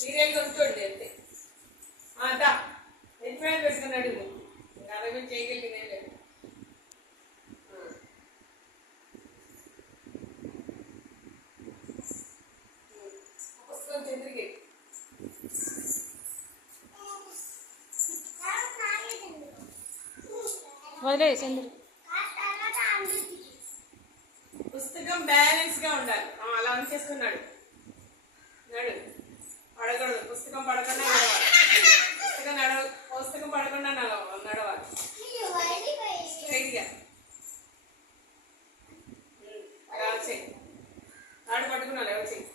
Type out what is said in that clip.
Serial కొంచోండి అంతే. దా ఎత్తుమేడ పెట్టుకున్నాడు. అరవై చేయగలిగినే లేదు. పుస్తకం చంద్రికి వదిలే చంద్ర. పుస్తకం బ్యాలెన్స్ గా ఉండాలి. అలా ఉంచేస్తున్నాడు. నడు పడకూడదు. పుస్తకం పడకుండా నడవాలి. పుస్తకం పడకుండా నడవాలి. స్ట్రైట్ గా రాడు పట్టుకున్నాడు. ఎవరు చెయ్యి